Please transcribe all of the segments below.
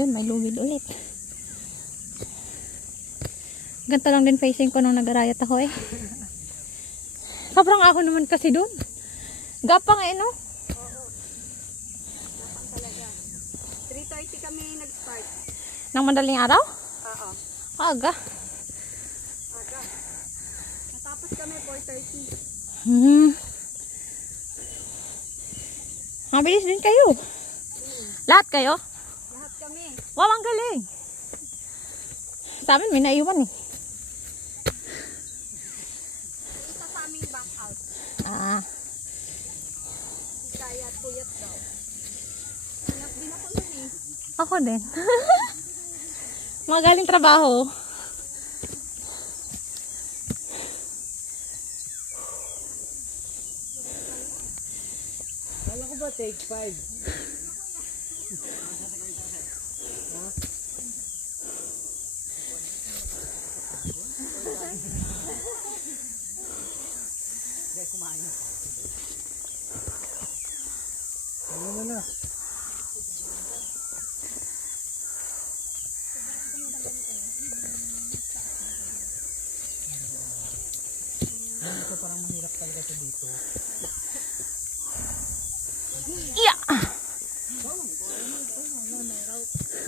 Yun, may lugid ulit. Ganito lang din facing ko nung nag-arayat ako eh. Sobrang ako naman kasi dun. Gapang eh, no? Oo. Gapang talaga. 3:30 kami nag-start. Nang madaling araw? Oo. Aga. Aga. Natapos kami 4:30. Mabilis din kayo. Lahat kayo? Lahat kami. Wow, ang galing. Sa amin, may naiwan eh. Isa sa aming back out. Ah. Si Kaya at Puyat daw. Anak din ako nun eh. Ako din. Magaling trabaho. Kala ko ba take 5? Kumain. Ano na? Ito parang mahirap talaga ito dito. Yeah.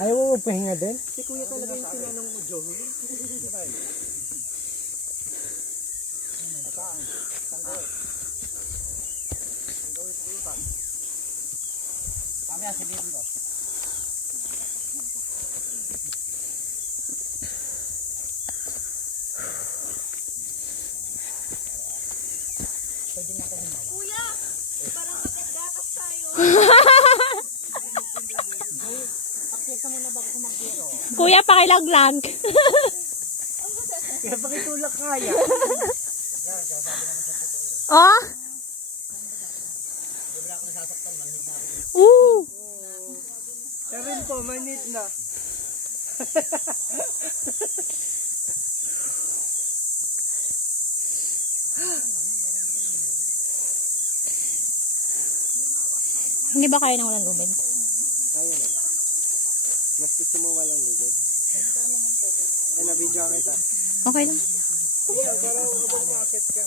Ayaw mo magpahinga din? Si Kuya talaga yung sinanong mo, Joe. Kami asibihin ko. Kuya, parang magagatas tayo. Pakit ka muna bago kumakiro. Kuya, pakilaglag. Kaya pakitulak kaya. Oh? Sabi po, manit na. Hindi ba kaya nang walang lubid? Kaya naman. Mas gusto mo walang lugod. Ay, nabidyo kita. Okay lang. Pero kapag makakit ka.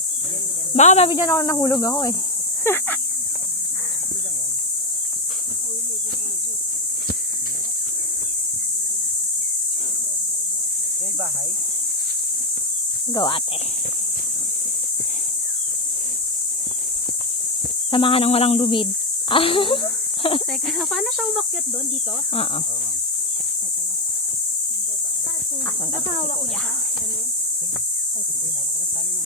Baka babigyan ako nahulog ako eh. May bahay? Go ate. Samahan ng walang lubid. Teka, paano siya umakyat doon dito? Oo. Asan ka ba si kuya?